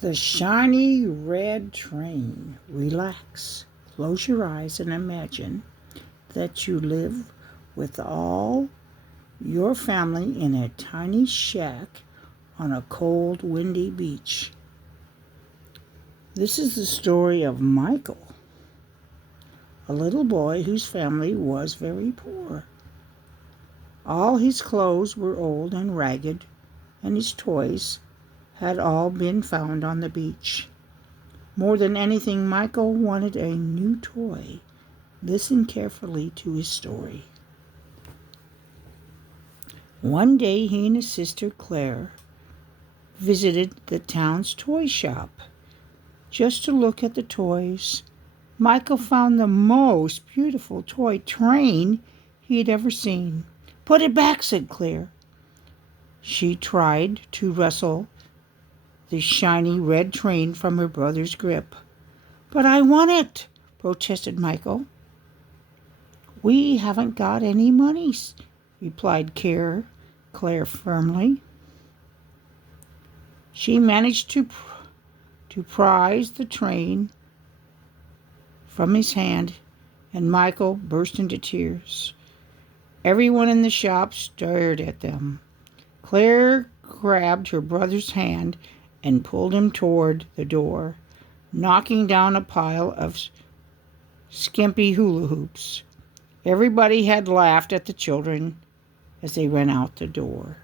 The shiny red train. Relax. Close your eyes and imagine that you live with all your family in a tiny shack on a cold, windy beach. This is the story of Michael, a little boy whose family was very poor. All his clothes were old and ragged, and his toys had all been found on the beach. More than anything, Michael wanted a new toy. Listen carefully to his story. One day he and his sister Claire visited the town's toy shop just to look at the toys. Michael found the most beautiful toy train he had ever seen. "Put it back," said Claire. She tried to wrestle the shiny red train from her brother's grip. "But I want it," protested Michael. "We haven't got any money," replied Claire firmly. She managed to prise the train from his hand, and Michael burst into tears. Everyone in the shop stared at them. Claire grabbed her brother's hand and pulled him toward the door, knocking down a pile of skimpy hula hoops. Everybody had laughed at the children as they ran out the door.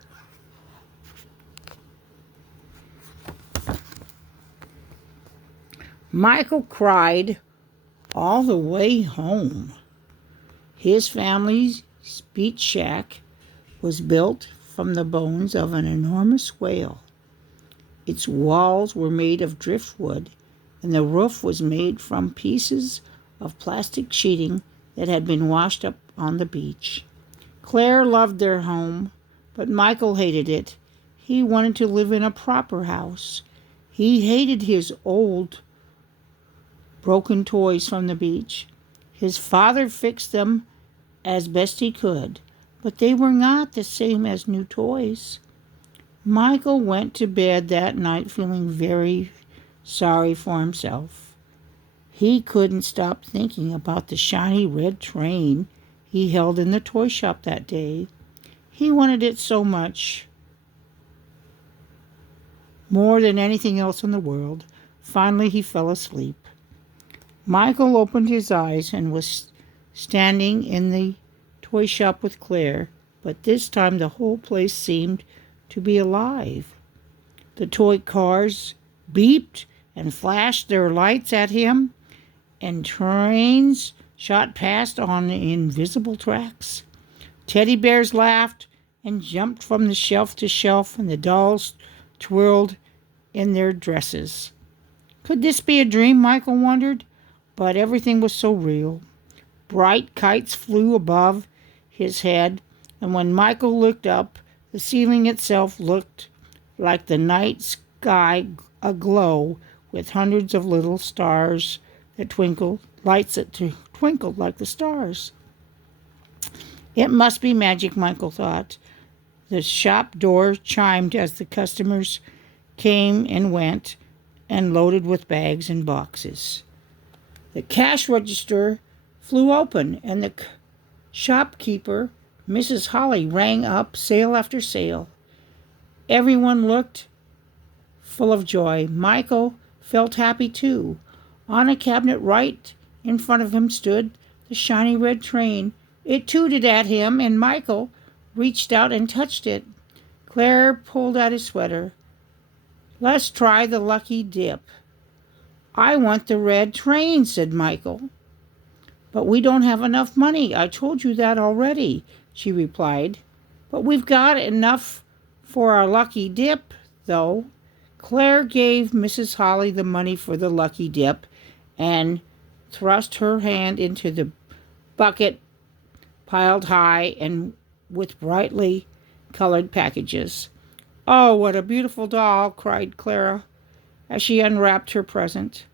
Michael cried all the way home. His family's beach shack was built from the bones of an enormous whale. Its walls were made of driftwood, and the roof was made from pieces of plastic sheeting that had been washed up on the beach. Claire loved their home, but Michael hated it. He wanted to live in a proper house. He hated his old, broken toys from the beach. His father fixed them as best he could, but they were not the same as new toys. Michael went to bed that night feeling very sorry for himself. He couldn't stop thinking about the shiny red train he held in the toy shop that day. He wanted it so much, more than anything else in the world. Finally, he fell asleep. Michael opened his eyes and was standing in the toy shop with Claire, but this time the whole place seemed to be alive. The toy cars beeped and flashed their lights at him, and trains shot past on invisible tracks. Teddy bears laughed and jumped from the shelf to shelf, and the dolls twirled in their dresses. Could this be a dream, Michael wondered? But everything was so real. Bright kites flew above his head, and when Michael looked up, the ceiling itself looked like the night sky aglow with hundreds of little stars that twinkled, lights that twinkled like the stars. It must be magic, Michael thought. The shop door chimed as the customers came and went and loaded with bags and boxes. The cash register flew open, and the shopkeeper, Mrs. Holly, rang up sale after sale. Everyone looked full of joy. Michael felt happy too. On a cabinet right in front of him stood the shiny red train. It tooted at him, and Michael reached out and touched it. Claire pulled out his sweater. "Let's try the lucky dip." "I want the red train," said Michael. "But we don't have enough money. I told you that already," she replied. "But we've got enough for our lucky dip, though." Claire gave Mrs. Holly the money for the lucky dip and thrust her hand into the bucket piled high and with brightly colored packages. "Oh, what a beautiful doll!" cried Clara as she unwrapped her present.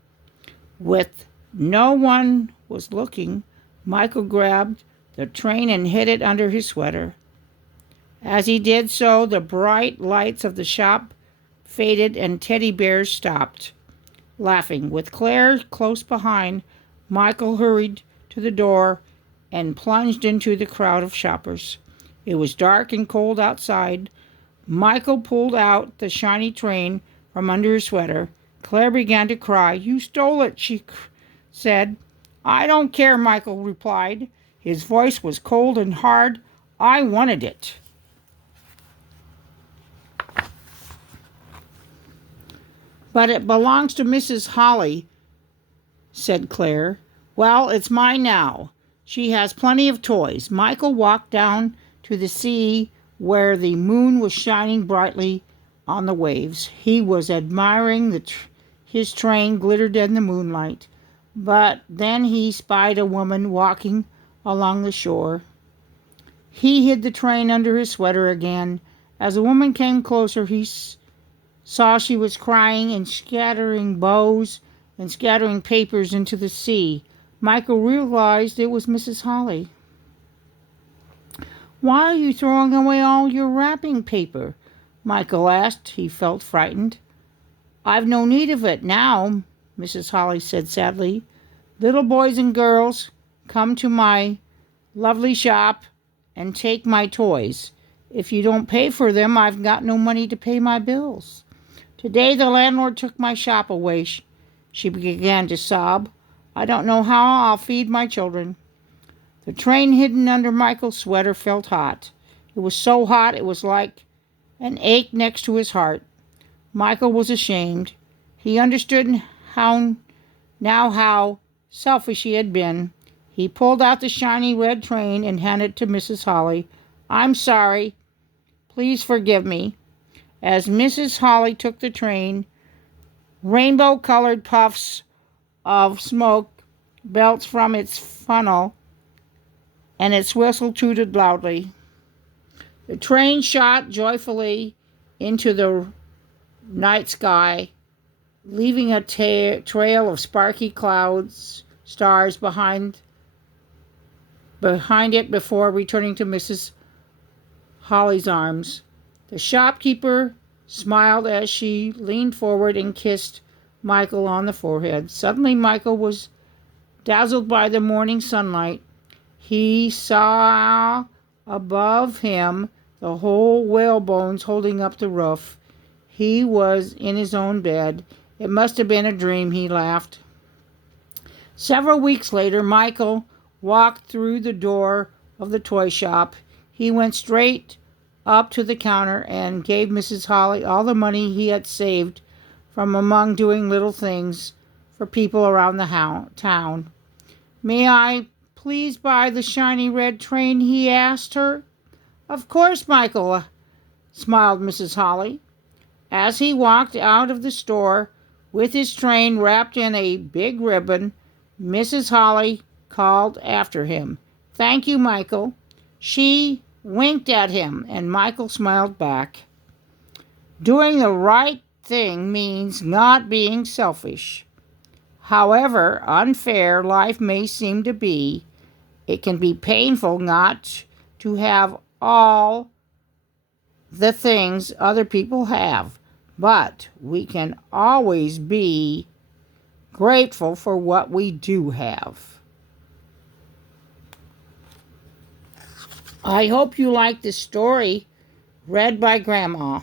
With no one was looking, Michael grabbed the train and hid it under his sweater. As he did so, the bright lights of the shop faded and teddy bears stopped laughing. With Claire close behind, Michael hurried to the door and plunged into the crowd of shoppers. It was dark and cold outside. Michael pulled out the shiny train from under his sweater. Claire began to cry. "You stole it," she said. "I don't care," Michael replied. His voice was cold and hard. "I wanted it." "But it belongs to Mrs. Holly," said Claire. "Well, it's mine now. She has plenty of toys." Michael walked down to the sea where the moon was shining brightly on the waves. He was admiring his train glittered in the moonlight. But then he spied a woman walking along the shore. He hid the train under his sweater again. As the woman came closer, he saw she was crying and scattering bows and scattering papers into the sea. Michael realized it was Mrs. Holly. "Why are you throwing away all your wrapping paper?" Michael asked. He felt frightened. "I've no need of it now," Mrs. Holly said sadly. "Little boys and girls come to my lovely shop and take my toys. If you don't pay for them, I've got no money to pay my bills. Today the landlord took my shop away." She began to sob. "I don't know how I'll feed my children." The train hidden under Michael's sweater felt hot. It was so hot it was like an ache next to his heart. Michael was ashamed. He understood how selfish he had been. He pulled out the shiny red train and handed it to Mrs. Holly. "I'm sorry. Please forgive me." As Mrs. Holly took the train, rainbow-colored puffs of smoke belched from its funnel, and its whistle tooted loudly. The train shot joyfully into the night sky, leaving a trail of sparkly stars behind it before returning to Mrs. Holly's arms. The shopkeeper smiled as she leaned forward and kissed Michael on the forehead. Suddenly Michael was dazzled by the morning sunlight. He saw above him the whole whalebones holding up the roof. He was in his own bed. It must have been a dream, he laughed. Several weeks later, Michael walked through the door of the toy shop. He went straight up to the counter and gave Mrs. Holly all the money he had saved from among doing little things for people around the town. "May I please buy the shiny red train?" he asked her. "Of course, Michael," smiled Mrs. Holly. As he walked out of the store with his train wrapped in a big ribbon, Mrs. Holly called after him, "Thank you, Michael." She winked at him, and Michael smiled back. Doing the right thing means not being selfish. However unfair life may seem to be, it can be painful not to have all the things other people have, but we can always be grateful for what we do have. I hope you like this story read by Grandma.